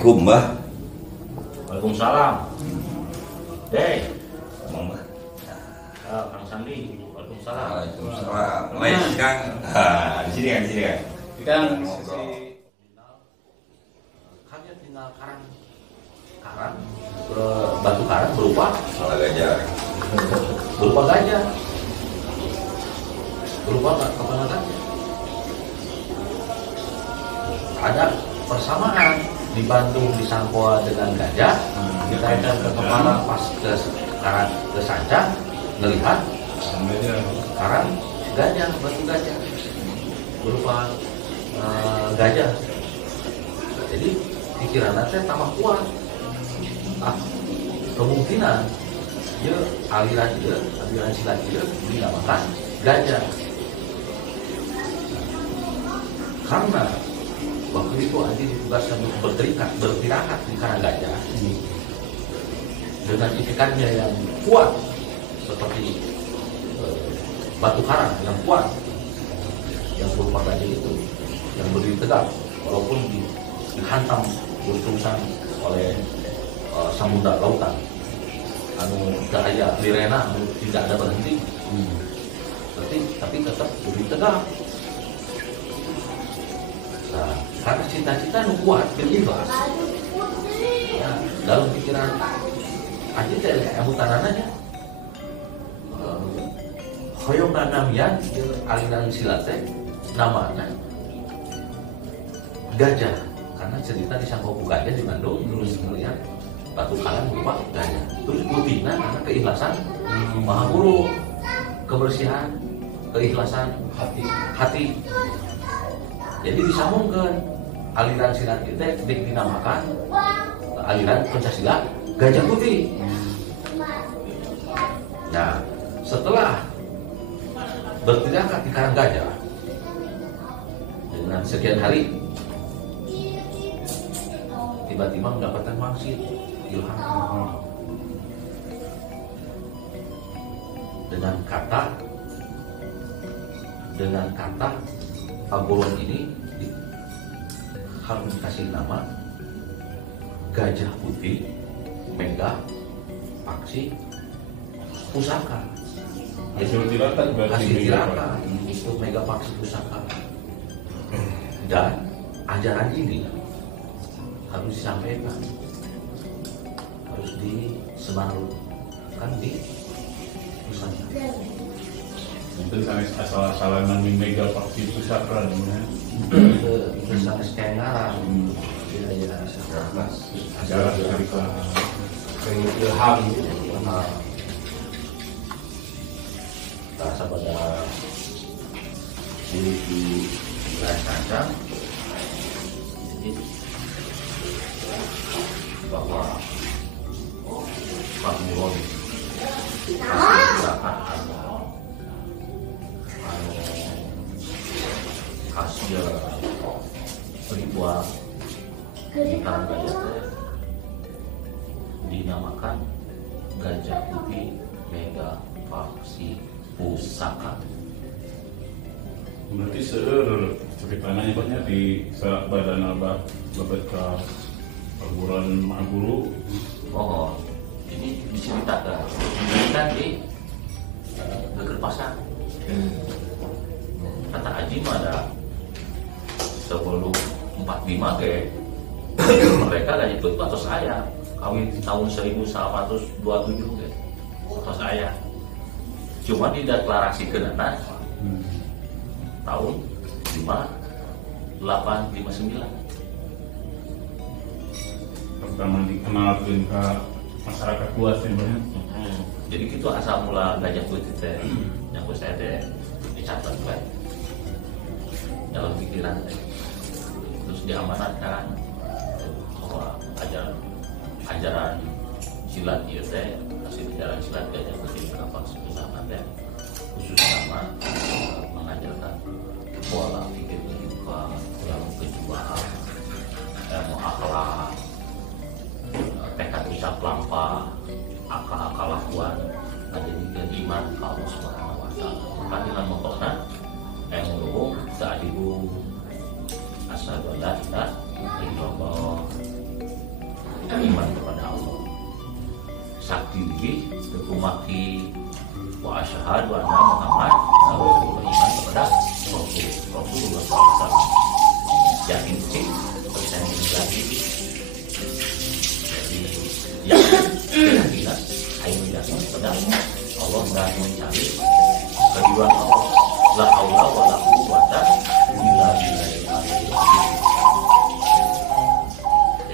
Assalamualaikum, Mbah. Waalaikumsalam. Deh, Mbah. Kang Sandi. Waalaikumsalam. Waalaikumsalam. Wes, Kang. Di sini kan, di sini kan. Kang, Kami tinggal karang batu karang berupa Salah gajah. gajah, berupa kepala gajah. Ada persamaan di Bandung di Sangkoa dengan gajah, dikaitkan ke kepala pas ke karang ke sanca melihat karang gajah, batu gajah berupa gajah. Jadi pikiran saya tambah kuat. Kemungkinan dia aliran silat dia dinamakan gajah karena waktu itu Adi ditugaskan untuk bertirakat di karang gajah dengan itikannya yang kuat seperti batu karang yang kuat yang berupa gajah itu yang berdiri tegak walaupun dihantam terus-terusan oleh samudra lautan daya lirena tidak ada berhenti tapi tetap berdiri tegak. Nah, karena cita-cita kuat berikhlas ya, dalam pikiran aja saya emutaran aja hoyong namian aliran silatnya namanya gajah karena cerita di Sangkoku gajah di Bandung terus melihat batu karang berupa gajah terus rutina karena keikhlasan maha guru kebersihan keikhlasan hati jadi disambungkan aliran silat kita dinamakan aliran Pancasila Gajah Putih. Nah setelah bertirakat di karang gajah dengan sekian hari tiba-tiba mendapatkan wangsit ilham dengan kata Pagolon ini harus dikasih nama Gajah Putih Mega Paksi Pusaka. hasil tirakat Itu Mega Paksi Pusaka. Dan ajaran ini harus disampaikan, harus disebarluaskan di Nusantara. Itu asal-asalan nami Mega Paksi Pusaka Itu sama sekali ngarang. Ya, ajaran cerita ilham rasa pada di wilayah Sanca bahwa Pak Mulon masih gerakan hasil ritual di karang gajah dinamakan Gajah Putih Mega Paksi Pusaka. berarti ceritanya hebatnya di badan abah bebekas perguruan maha guru. Oh, ini diceritakan di Geger Pasar. Kata Aji ada sebelum 45 ke mereka gak ikut atau saya kawin di tahun 1127 ke atau saya cuma dideklarasikan tahun 5859 Pertama dikenalkan ke masyarakat luas ya Mbak. jadi gitu asal mula Gajah Putih teh yang saya teh dicatat baik dalam pikiran teh terus diamanatkan bahwa ajaran silat itu teh hasil ajaran silat Gajah Putih Mega Paksi Pusaka teh khusus nama mengajarkan pola pikir terbuka yang kejuang ilmu akhlak tekad ucap lampah akal lakuan menjadikan iman ke Allah Subhanahu wa Ta'ala. Maka dengan motona ilmu ta'dibu asyhadu an la ilaha illallah iman kepada Allah. Sakti diri tekumaki wa asyhadu anna Muhammad Rasulullah, iman kepada Rasulullah SAW. Yakin sih, percaya lagi. Jadi yakin ayo yakin kepada Allah dan mencari keridhaan Allah. La haula wala quwwata illa billah.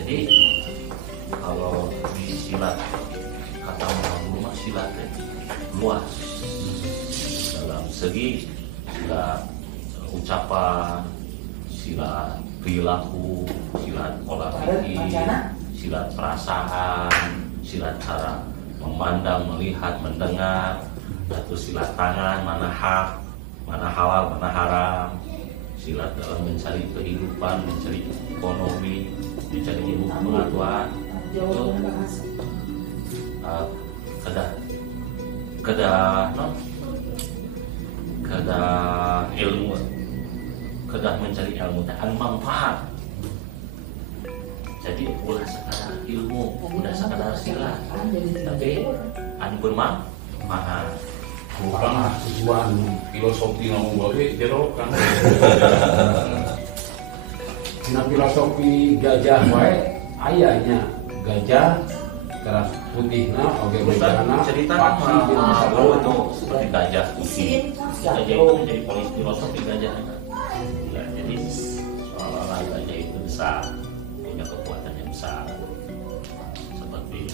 Jadi kalau di silat kata orang dulu silat luas dalam segi silat ucapan, silat perilaku, silat pola pikir, silat perasaan, silat cara memandang, melihat, mendengar, atau silat tangan, mana hak, mana halal, mana haram, silat dalam mencari kehidupan, mencari ekonomi, mencari ilmu pengetahuan, itu kedah ilmu, kedah mencari ilmu dan manfaat. Jadi ulah sekadar ilmu, udah sekadar silat, tapi anu bermanfaat. Bukan tujuan filosofi ngomong bae jero kan. Cina filosofi gajah wae ayahnya gajah teras putihna oge bejana cerita paksi itu seperti gajah putih. Gajah itu menjadi filosofi gajah. Ya, jadi seolah-olah gajah itu besar, punya kekuatan yang besar. Seperti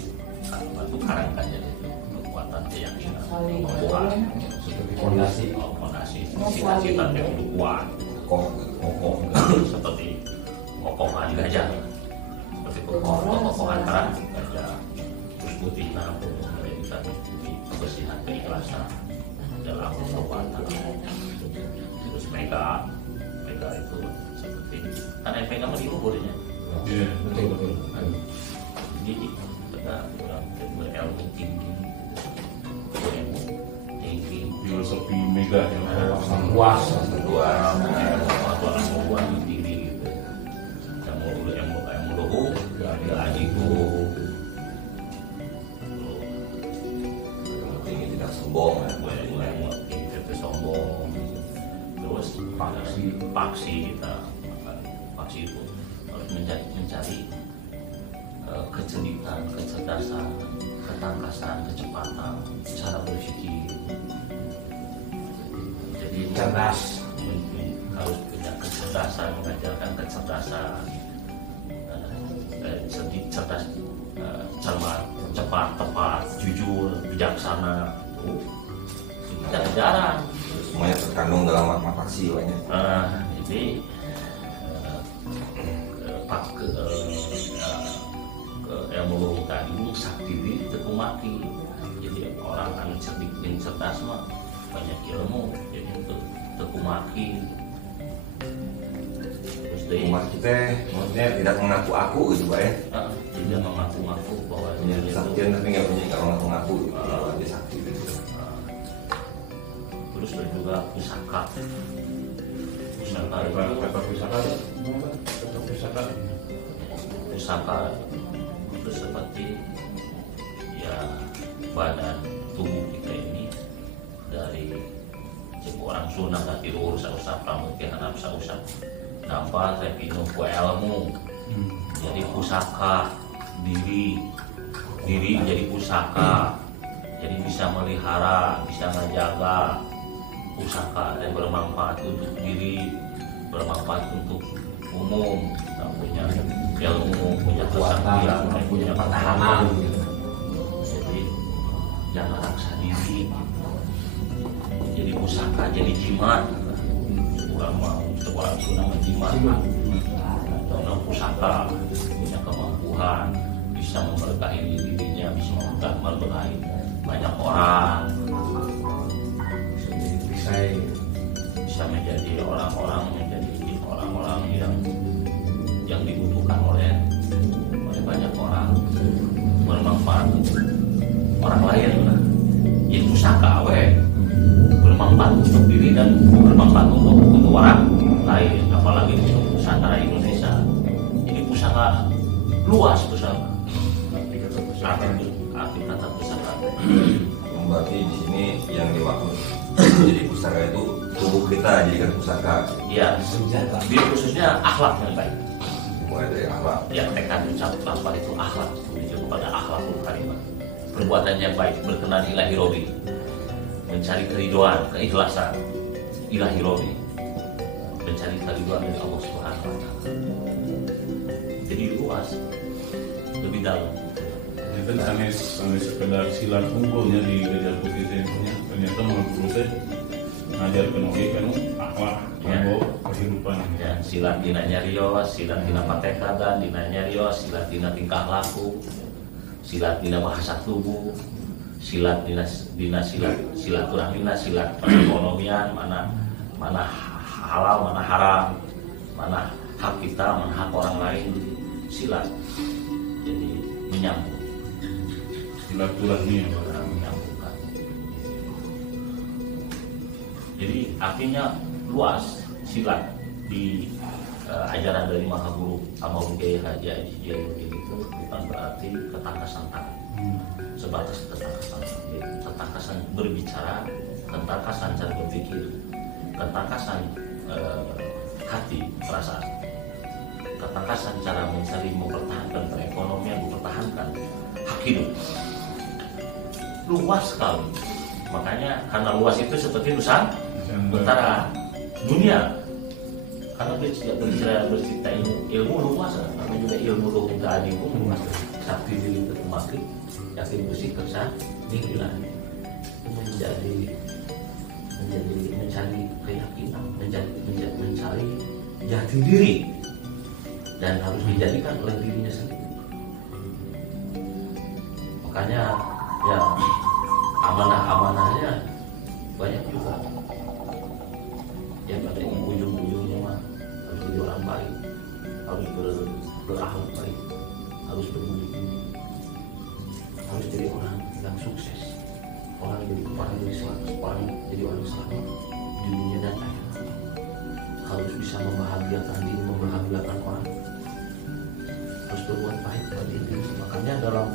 batu karang gajah itu kekuatan keyakinan, kekuatan seperti fondasi. Fondasi, cita-cita yang kuat, kokoh, seperti kokohan gajah, seperti kokohan karang gajah. Terus putih nampung menjadikan kebersihan, keikhlasan dalam kekuatan. Terus mega itu seperti kan mega mau diukurnya. Iya, Betul. Jadi kita berilmu tinggi, berilmu tinggi, filosofi mega yang Luas. orang tinggi gitu. Yang mau ada ajiku, tinggi tidak sombong. yang tinggi itu sombong. Terus paksi kita, paksi itu harus mencari kecerdikan, kecerdasan, ketangkasan, kecepatan, cara berpikir. Jadi Cerdas. harus punya kecerdasan, mengajarkan kecerdasan, cerdas, cermat, cepat, tepat, jujur, bijaksana. Itu jarang. Semuanya terkandung dalam makna paksi banyak. Jadi yang mau tadi sakti diri tekumaki. Jadi orang yang cerdik dan cerdas mah banyak ilmu, jadi itu tekumaki. Terus dari Umat kita maksudnya tidak mengaku aku gitu Pak ya. tidak mengaku-ngaku bahwa Punya dia itu kesaktian tapi nggak punya mengaku gitu. Bahwa dia sakti gitu. terus ada juga pusaka. Pusaka itu kata pusaka pusaka itu seperti ya badan tubuh kita ini dari orang Sunda tapi usah pramuka hanap usah nampak saya pinuh ku ilmu. Jadi pusaka diri jadi pusaka, jadi bisa melihara, bisa menjaga pusaka dan bermanfaat untuk diri, bermanfaat untuk umum. Kita punya ilmu, punya kesaktian, punya pertahanan. Jadi jangan raksa diri. Jadi pusaka, jadi jimat. Orang Sunda menjimat. Karena pusaka punya kemampuan, bisa memberkahi dirinya, bisa memberkahi banyak orang. Bisa menjadi orang-orang yang dibutuhkan oleh banyak orang, bermanfaat untuk orang lain. Itu pusaka bermanfaat untuk diri dan bermanfaat untuk orang lain, apalagi untuk Nusantara Indonesia. Ini pusaka luas, pusaka arti kata pusaka. Berarti di sini yang dimaksud jadi pusaka itu tubuh kita jadikan pusaka. Iya, jadi khususnya akhlak yang baik. Mulai dari akhlak. Ya, tekad ucap lapar itu akhlak, menuju kepada akhlakul karimah. Perbuatannya baik, berkenan ilahi robi, mencari keriduan, keikhlasan ilahi robi, mencari keriduan dari Allah Subhanahu wa Ta'ala. Jadi luas, lebih dalam. Itu sangat sekedar silat unggulnya di Gajah Putih punya ternyata menurut saya ngajarkan oke kan akhlak kanggo kehidupan. Ya, silat dina nyarios, silat dina patekadan, dina nyarios, silat dina tingkah laku, silat dina bahasa tubuh, silat dina silaturahmina, silat perekonomian, mana halal, mana haram, mana hak kita, mana hak orang lain, silat. Jadi menyambung. Silaturahmi Menyambungkan. Jadi artinya luas silat di ajaran dari Maha Guru Almarhum Kiai Haji Haji Jainuddin itu bukan berarti ketangkasan tangan, sebatas ketangkasan, ketangkasan berbicara, ketangkasan cara berpikir, ketangkasan hati, perasaan, ketangkasan cara mencari, mempertahankan perekonomian, mempertahankan hak hidup. Luas sekali. Makanya karena luas itu seperti Nusantara dunia. Karena bercerita ilmu luas, karena juga ilmu rohing keadilan luas. Sakti diri itu mati, yakin bersih kerja ninggilan. Menjadi mencari keyakinan, mencari jati diri, dan harus dijadikan oleh dirinya sendiri. Makanya ya amanah-amanahnya banyak juga. Yang pada ujung-ujungnya mah harus jadi orang baik, harus berakhlak baik, harus berbudi, harus jadi orang yang sukses, orang jadi orang selamat di dunia dan akhirat, harus bisa membahagiakan diri, membahagiakan orang, harus berbuat baik pada diri. Makanya dalam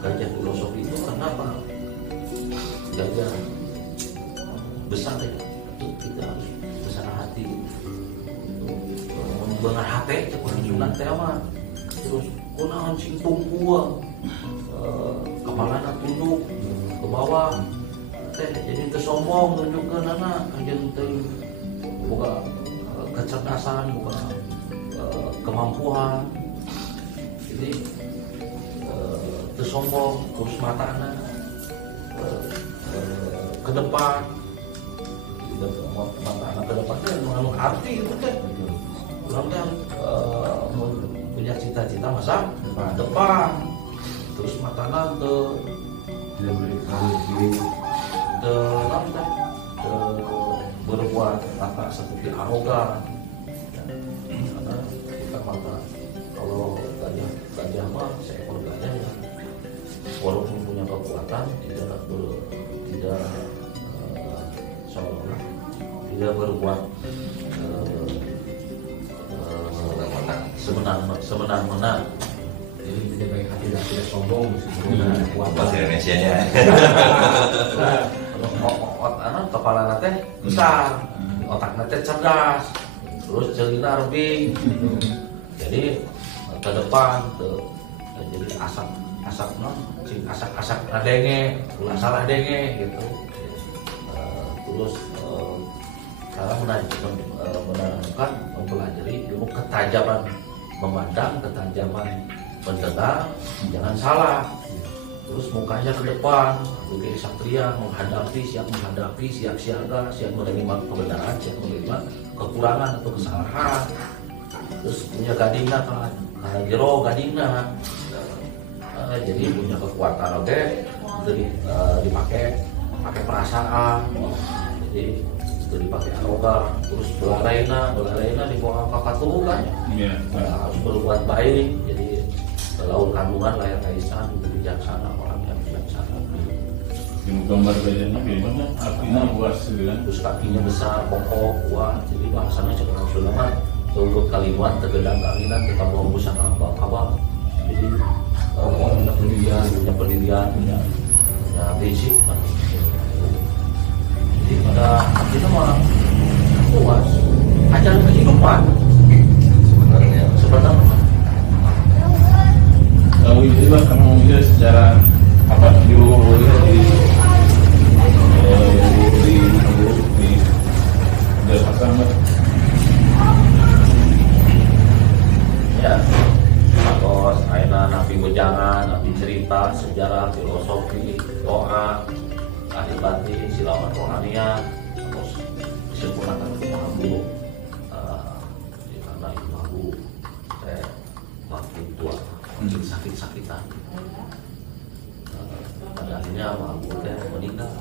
gajah filosofi itu kenapa gajah besar ya, itu kita harus besar hati, membengar hati itu kunjungan tema, terus kunaon singtung gua, kepalanya tunduk ke bawah, jadi tersombong tunjukkan anak anjing teh buka kecerdasan, buka kemampuan, jadi tersombong, terus matanya ke depan, matanya ke depannya mengandung arti itu teh. Orang teh punya cita-cita masa depan, terus matanya ke berbuat kata seperti arogan. Karena kita mata kalau gajah mah seekor gajah ya, walaupun punya kekuatan tidak berbuat semenang-menang. Jadi tidak baik hati dan tidak sombong. Bahasa Indonesianya. Kepala nate besar, otak nate cerdas, terus celina rebing. Jadi ke depan jadi asap adenge, ulah salah denge gitu. Terus cara menerangkan, mempelajari ilmu ketajaman memandang, ketajaman mendengar, jangan salah. Terus mukanya ke depan, sebagai satria siap menghadapi, siap siaga, siap menerima kebenaran, siap menerima kekurangan atau kesalahan. Terus punya gadingna kan, jero gadingna. Jadi punya kekuatan oke, dipakai perasaan. Jadi itu dipakai arogan, terus belalaina dibawa kakak tuh kan. Harus berbuat baik. Jadi laut kandungan layar kaisan, bijaksana, orang yang bijaksana. Gambar gajahnya gimana? Artinya luas kan? Terus kakinya besar, kokoh, kuat. Jadi bahasanya sekarang sudah mah turut kalimat, tegedang kanginan, kita mau busana kabar. Jadi Tidak punya pendirian, punya prinsip. Jadi pada kita mah puas acara kehidupan sebenarnya. Tahu itu lah kamu ya secara apa di pasang ya terus aina nabi wejangan, nabi cerita, sejarah, filosofi, doa, ahli batin, silawan rohania, terus disempurnakan ke Mahabu. Karena itu Mahabu saya makin tua, makin sakit-sakitan. Pada akhirnya Mahabu teh meninggal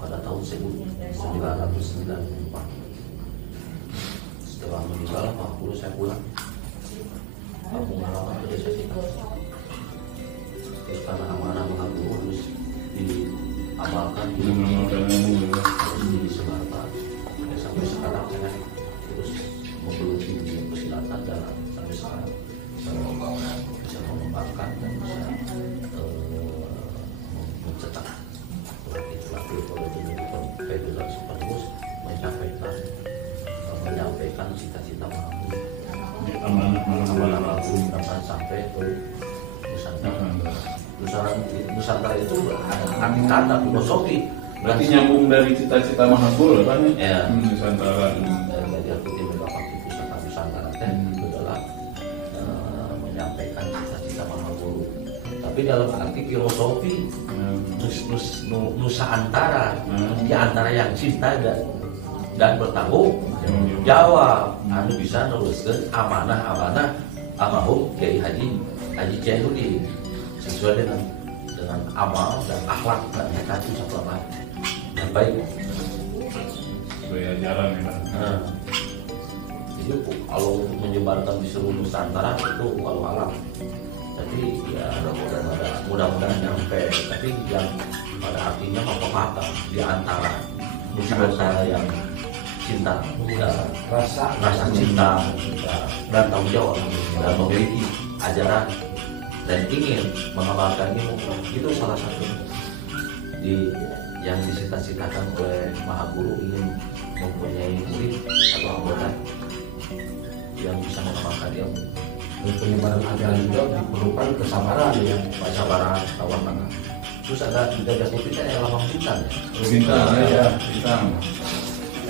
pada tahun 1994. Setelah meninggal Mahabu saya pulang kampung halaman ke desa kita. Terus karena amanah Mahabu harus diamalkan, disebarkan. Sampai sekarang saya terus menggeluti di persilatan dan sampai sekarang bisa mengembangkan dan bisa mencetak federasi penerus menyampaikan cita-cita Mahabu. Amanah Mahabu sampai ke Nusantara. Nusantara itu arti kata filosofi. Berarti nyambung dari cita-cita Mahabu kan ya? Nusantara. Dari Putih Megawati Pusaka Nusantara itu adalah menyampaikan cita-cita Mahabu. Tapi dalam arti filosofi Nusa Antara, di antara yang cinta dan bertanggung jawab, anu bisa neruskan amanah almarhum Kiai Haji Jainuddin sesuai dengan amal dan akhlak dan nekat yang baik. Sesuai ajaran ya. Jadi kalau untuk menyebarkan di seluruh Nusantara itu walau alam. Tapi ya mudah-mudahan nyampe. Tapi yang pada artinya apa di antara Nusantara yang cinta, rasa cinta dan tanggung jawab dan memiliki ajaran dan ingin mengamalkan ilmu, itu salah satu yang dicita-citakan oleh Mahaguru, ingin mempunyai murid atau anggota yang bisa mengamalkan ilmu. Penyebaran ajaran juga diperlukan kesabaran ya, kesabaran, tawar tengah. Terus ada di Gajah Putih kan yang lambang bintang ya. Bintang ya, bintang.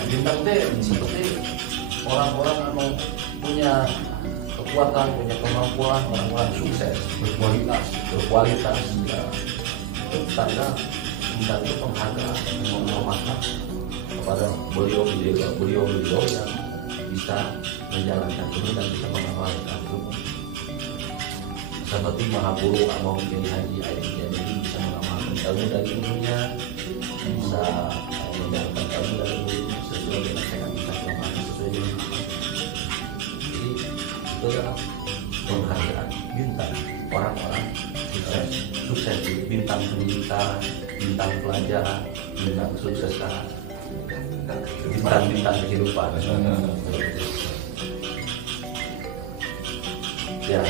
Bintang teh seperti orang-orang yang punya kekuatan, punya kemampuan, orang-orang sukses, berkualitas ya. Itu tanda bintang itu penghargaan, menghormatkan kepada beliau yang bisa menjalankan ini dan bisa mengamalkan itu. Seperti Mahaguru atau Kiai Haji jadi bisa mengamalkan ilmu dari ilmunya, bisa menjalankan ilmu dari ilmunya sesuai dengan yang bisa mengamalkan sesuai dengan. Jadi itu adalah penghargaan bintang orang-orang sukses bintang pendidikan, bintang pelajaran, bintang kesuksesan, bintang kehidupan. Ya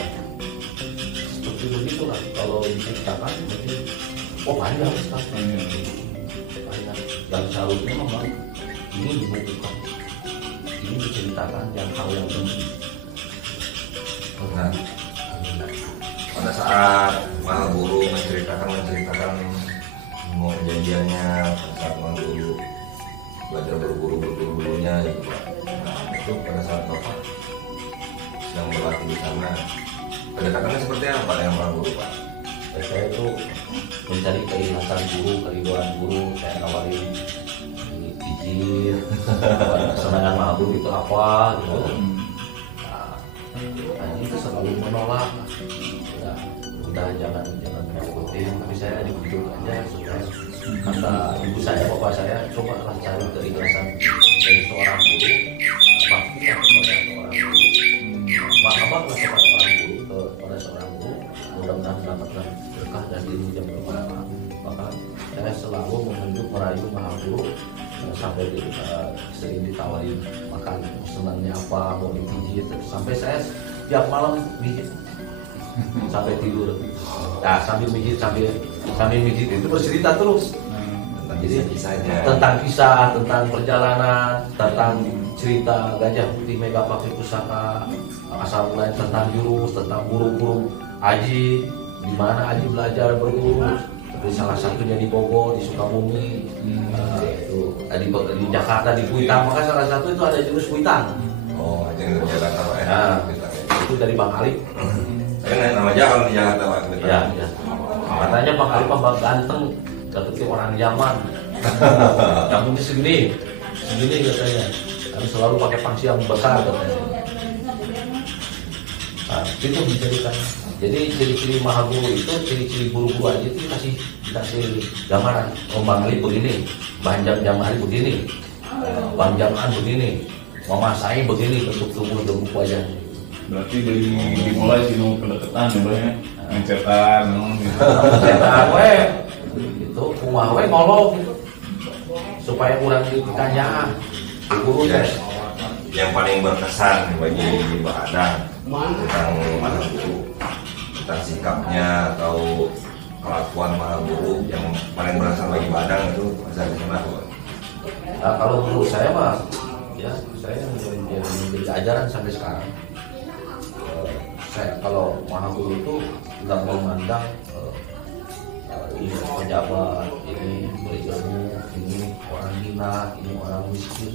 seperti begitulah kalau diciptakan berarti panjang sekali. Dan seharusnya memang ini dibukukan, ini diceritakan yang hal yang penting. Nah, pada saat Mahaguru menceritakan semua kejadiannya, pada saat Mahaguru belajar berguru dulunya gitu Pak. Nah, itu pada saat Bapak sedang berlatih di sana, kedekatannya seperti apa dengan Mahaguru Pak? Saya itu mencari keikhlasan guru, keriduan guru. Saya awalin izin, kesenangan Mahaguru itu apa gitu. Haji itu selalu menolak. Ya, udah jangan ngikutin, tapi saya dibujuk aja supaya kata ibu saya, bapak saya, cobalah cari keikhlasan dari seorang guru, baktilah kepada seorang guru, mahabatlah kepada seorang guru, mudah-mudahan mendapatkan berkah dan ilmu yang bermanfaat. Maka saya selalu merayu Mahaguru sampai sering ditawarin makan senangnya apa, mau dipijit, sampai saya tiap malam pijit sampai tidur. Nah sambil mijit itu bercerita terus. Jadi kisahnya tentang kisah, tentang perjalanan, tentang cerita Gajah Putih Mega pakai pusaka asal mulai, tentang jurus, tentang burung-burung Aji, di mana Aji belajar berjurus. Seperti salah satunya di Bogor, di Sukabumi, itu di Jakarta di Kuitang. Maka salah satu itu ada jurus Kuitang. oh jadi dari Jakarta Pak ya. Nah, itu dari Bang Alip. Saya nama jalan di Jakarta Pak. Ya, ya. Katanya Bang Alip Bang ganteng, seperti orang Yaman. Kampungnya segini katanya. Kami selalu pakai pangsi yang besar katanya. Nah, itu dijadikan. Jadi ciri-ciri Mahaguru itu, ciri-ciri guru-guru aja itu dikasih gambaran. Oh Bang Ali begini, Bang Jam Ali begini, Bang Jaman begini, Mama saya begini bentuk tubuh wajah. Berarti dimulai sih pendekatan sebenarnya, mencetan, gitu. Mencetan we, itu kumah we ngolong gitu, supaya kurang dikanyaan. Guru Ya, tes. yang paling berkesan bagi Mbak Adang tentang Mahaguru, tentang sikapnya atau kelakuan Mahaguru yang paling berkesan bagi Mbak Adang itu masa di mana? Nah, kalau menurut saya mah, ya saya menjadi ajaran sampai sekarang. Saya kalau Mahaguru itu nggak memandang ini pejabat, ini berilmu, ini orang hina, ini orang miskin.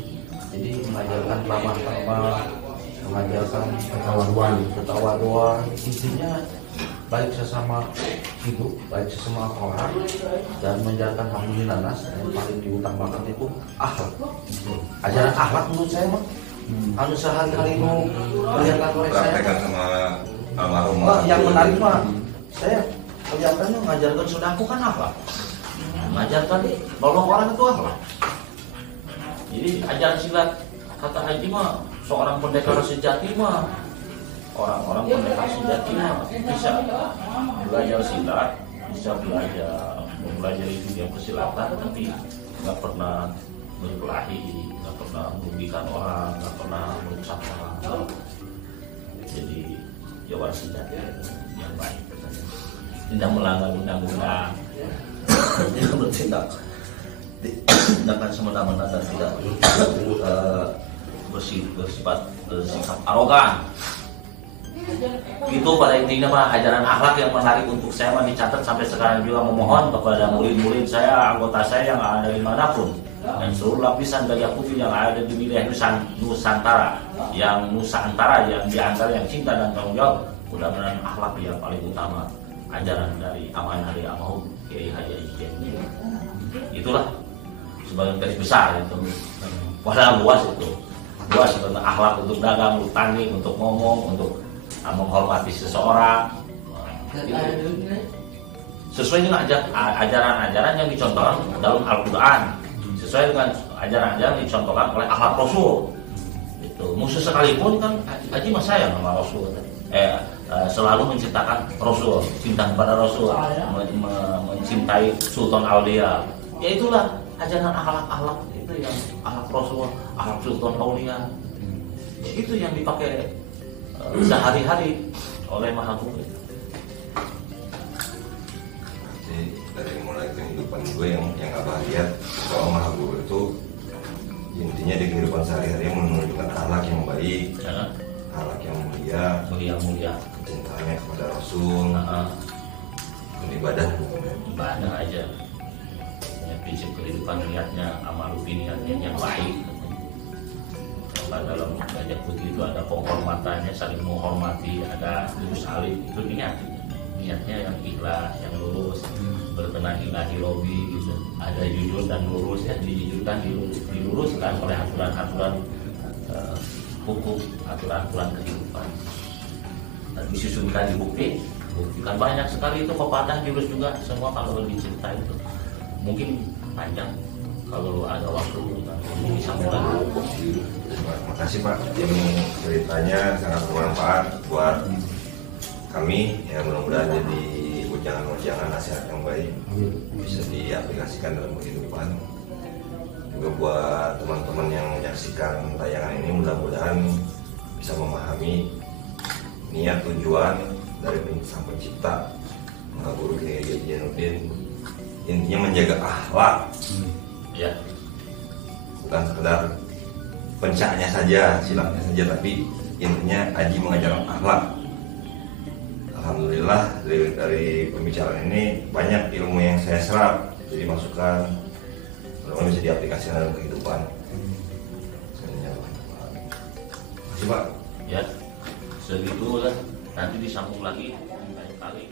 Jadi mengajarkan ramah tamah, mengajarkan ketawaduan, intinya baik sesama hidup, baik sesama orang, dan menjalankan hamdulillah nas. Yang paling diutamakan itu akhlak. Ajaran akhlak menurut saya mah anu sehari-hari mau kelihatan oleh saya. Praktekan sama almarhum. Yang menarik mah saya kelihatannya mengajarkan saudaraku kan akhlak. Mengajarkan nolong orang itu akhlak. Jadi ajaran silat kata Haji mah seorang pendekar sejati mah, orang-orang pendekar sejati mah bisa belajar silat, bisa mempelajari dunia persilatan, tapi nggak pernah berkelahi, nggak pernah merugikan orang, nggak pernah merusak orang. Jadi jawab sejati yang baik, tidak melanggar undang-undang, tidak bertindak tindakan semena-mena dan tidak bersifat arogan. Itu pada intinya mah ajaran akhlak yang menarik untuk saya mah dicatat sampai sekarang. Juga memohon kepada murid-murid saya, anggota saya yang ada dimanapun, dan seluruh lapisan Gajah Putih yang ada di wilayah Nusantara, yang Nusantara, yang diantara yang cinta dan tanggung jawab, mudah-mudahan akhlak yang paling utama, ajaran dari amanah dari almarhum Kiai Haji Ijin. Itulah sebagian garis besar itu. Padahal luas itu, luas tentang akhlak untuk dagang, untuk tani, untuk ngomong, untuk menghormati seseorang. Sesuai dengan ajaran-ajaran yang dicontohkan dalam Al-Quran, sesuai dengan ajaran-ajaran yang dicontohkan oleh akhlak Rasul. Itu musuh sekalipun kan Haji mah sayang sama Rasul. Selalu menciptakan Rasul, cinta kepada Rasul, mencintai Sultan Aulia. Ya itulah ajaran akhlak itu yang akhlak Rasul, akhlak Sultan Aulia. Ya, itu yang dipakai sehari-hari oleh Mahaguru. Jadi dari mulai kehidupan gue yang abah lihat bahwa Mahaguru itu intinya di kehidupan sehari-hari menunjukkan akhlak yang baik, Ya, akhlak yang mulia, mulia. cintanya kepada Rasul, dan ibadah. Ibadah aja. Ya, prinsip kehidupan niatnya amal niatnya yang baik. Kalau dalam Gajah Putih itu ada penghormatannya, saling menghormati, ada lurus alif, itu niatnya yang ikhlas, yang lurus, berkenan ilahi robi gitu. Ada jujur dan lurus, ya dijujurkan, diluruskan oleh aturan-aturan hukum, aturan-aturan kehidupan. Dan disusunkan dibuktikan banyak sekali itu pepatah jurus juga, semua kalau diceritain itu mungkin panjang. Kalau ada waktu ini sambungan. Terima kasih Pak, ini ceritanya sangat bermanfaat buat kami. Ya mudah-mudahan jadi ujangan-ujangan nasihat yang baik, bisa diaplikasikan dalam kehidupan. Juga buat teman-teman yang menyaksikan tayangan ini, mudah-mudahan bisa memahami niat, tujuan dari sang pencipta Maha Guru Kiai Haji Zainuddin, intinya menjaga akhlak, Ya, bukan sekedar pencaknya saja, silatnya saja, tapi intinya Haji mengajarkan akhlak. Alhamdulillah dari pembicaraan ini banyak ilmu yang saya serap, jadi masukan mudah-mudahan bisa diaplikasikan dalam kehidupan. Terima kasih Pak. ya segitu lah. Nanti disambung lagi lain kali.